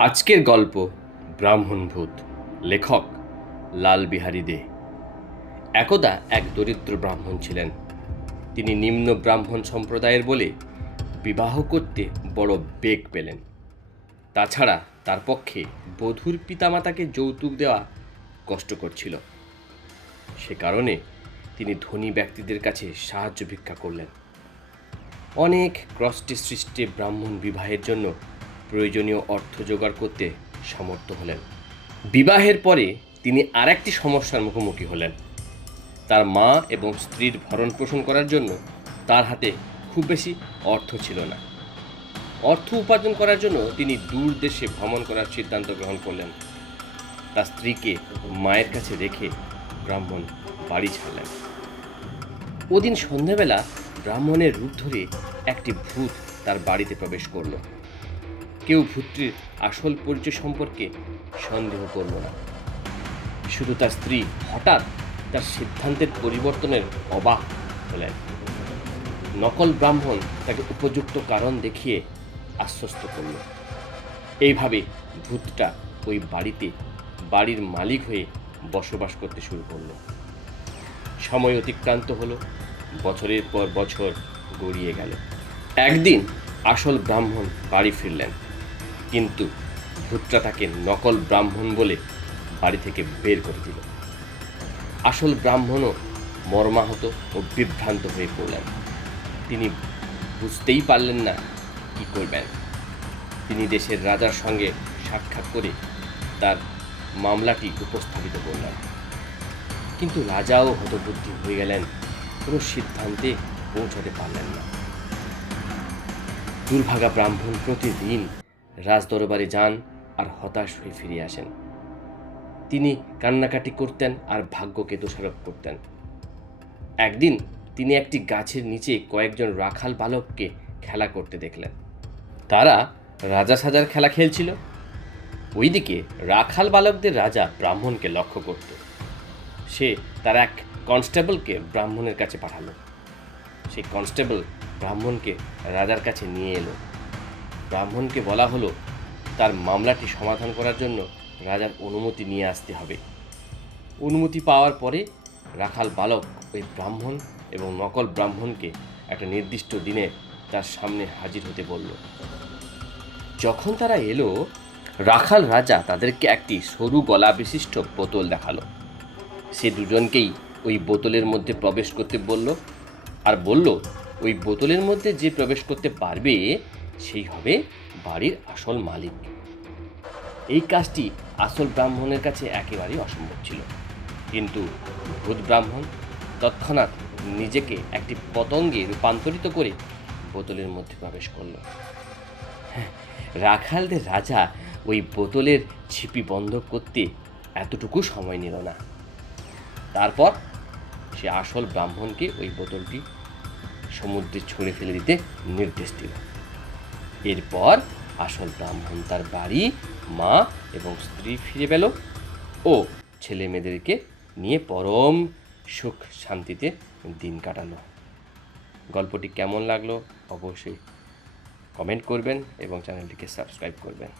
আজকের গল্প ব্রাহ্মণ ভূত লেখক লাল বিহারী দে। একদা এক দরিদ্র ব্রাহ্মণ ছিলেন। তিনি নিম্ন ব্রাহ্মণ সম্প্রদায়ের বলে বিবাহ করতে বড় বেগ পেলেন। তাছাড়া তার পক্ষে বধূর পিতামাতাকে যৌতুক দেওয়া কষ্টকর ছিল। সে কারণে তিনি ধনী ব্যক্তিদের কাছে সাহায্য ভিক্ষা করলেন। অনেক কষ্টে সৃষ্টে ব্রাহ্মণ বিবাহের জন্য প্রয়োজনীয় অর্থ জোগাড় করতে সমর্থ হলেন। বিবাহের পরে তিনি আরেকটি সমস্যার মুখোমুখি হলেন। তার মা এবং স্ত্রীর ভরণ পোষণ করার জন্য তার হাতে খুব বেশি অর্থ ছিল না। অর্থ উপার্জন করার জন্য তিনি দূর দেশে ভ্রমণ করার সিদ্ধান্ত গ্রহণ করলেন। তার স্ত্রীকে মায়ের কাছে রেখে ব্রাহ্মণ বাড়ি ছাড়লেন। ওদিন সন্ধ্যাবেলা ব্রাহ্মণের রূপ ধরে একটি ভূত তার বাড়িতে প্রবেশ করল। কেউ ভূতটির আসল পরিচয় সম্পর্কে সন্দেহ করল না। শুধু তার স্ত্রী হঠাৎ তার সিদ্ধান্তের পরিবর্তনের অবাক হলেন। নকল ব্রাহ্মণ তাকে উপযুক্ত কারণ দেখিয়ে আশ্বস্ত করল। এইভাবে ভূতটা ওই বাড়িতে বাড়ির মালিক হয়ে বসবাস করতে শুরু করল। সময় অতিক্রান্ত হলো, বছরের পর বছর গড়িয়ে গেল। একদিন আসল ব্রাহ্মণ বাড়ি ফিরলেন। কিন্তু ভূতটা তাকে নকল ব্রাহ্মণ বলে বাড়ি থেকে বের করে দিল। আসল ব্রাহ্মণও মর্মাহত ও বিভ্রান্ত হয়ে পড়লেন। তিনি বুঝতেই পারলেন না কি করবেন। তিনি দেশের রাজার সঙ্গে সাক্ষাৎ করে তার মামলাটি উপস্থাপিত করলেন। কিন্তু রাজাও হতবুদ্ধি হয়ে গেলেন, কোনো সিদ্ধান্তে পৌঁছাতে পারলেন না। দুর্ভাগা ব্রাহ্মণ প্রতিদিন রাজদরবারে যান আর হতাশ হয়ে ফিরে আসেন। তিনি কান্নাকাটি করতেন আর ভাগ্যকে দোষারোপ করতেন। একদিন তিনি একটি গাছের নিচে কয়েকজন রাখাল বালককে খেলা করতে দেখলেন। তারা রাজা সাজার খেলা খেলছিল। ওইদিকে রাখাল বালকদের রাজা ব্রাহ্মণকে লক্ষ্য করত। সে তার এক কনস্টেবলকে ব্রাহ্মণের কাছে পাঠালো। সেই কনস্টেবল ব্রাহ্মণকে রাজার কাছে নিয়ে এলো। ব্রাহ্মণকে বলা হলো, তার মামলাটি সমাধান করার জন্য রাজার অনুমতি নিয়ে আসতে হবে। অনুমতি পাওয়ার পরে রাখাল বালক ওই ব্রাহ্মণ এবং নকল ব্রাহ্মণকে একটা নির্দিষ্ট দিনে তার সামনে হাজির হতে বলল। যখন তারা এলো, রাখাল রাজা তাদেরকে একটি সরু গলা বিশিষ্ট বোতল দেখাল। সে দুজনকেই ওই বোতলের মধ্যে প্রবেশ করতে বলল, আর বলল, ওই বোতলের মধ্যে যে প্রবেশ করতে পারবে সেই হবে বাড়ির আসল মালিক। এই কাজটি আসল ব্রাহ্মণের কাছে একেবারেই অসম্ভব ছিল। কিন্তু ভূত ব্রাহ্মণ তৎক্ষণাৎ নিজেকে একটি পতঙ্গে রূপান্তরিত করে বোতলের মধ্যে প্রবেশ করল। হ্যাঁ, রাখালদের রাজা ওই বোতলের ছিপি বন্ধ করতে এতটুকু সময় নিল না। তারপর সে আসল ব্রাহ্মণকে ওই বোতলটি সমুদ্রে ছুঁড়ে ফেলে দিতে নির্দেশ দিল। এরপর আসল ব্রাহ্মণ তার বাড়ি, মা এবং স্ত্রী ফিরে পেল ও ছেলে মেয়েদেরকে নিয়ে পরম সুখ শান্তিতে দিন কাটালো। গল্পটি কেমন লাগল অবশ্যই কমেন্ট করবেন এবং চ্যানেলটিকে সাবস্ক্রাইব করবেন।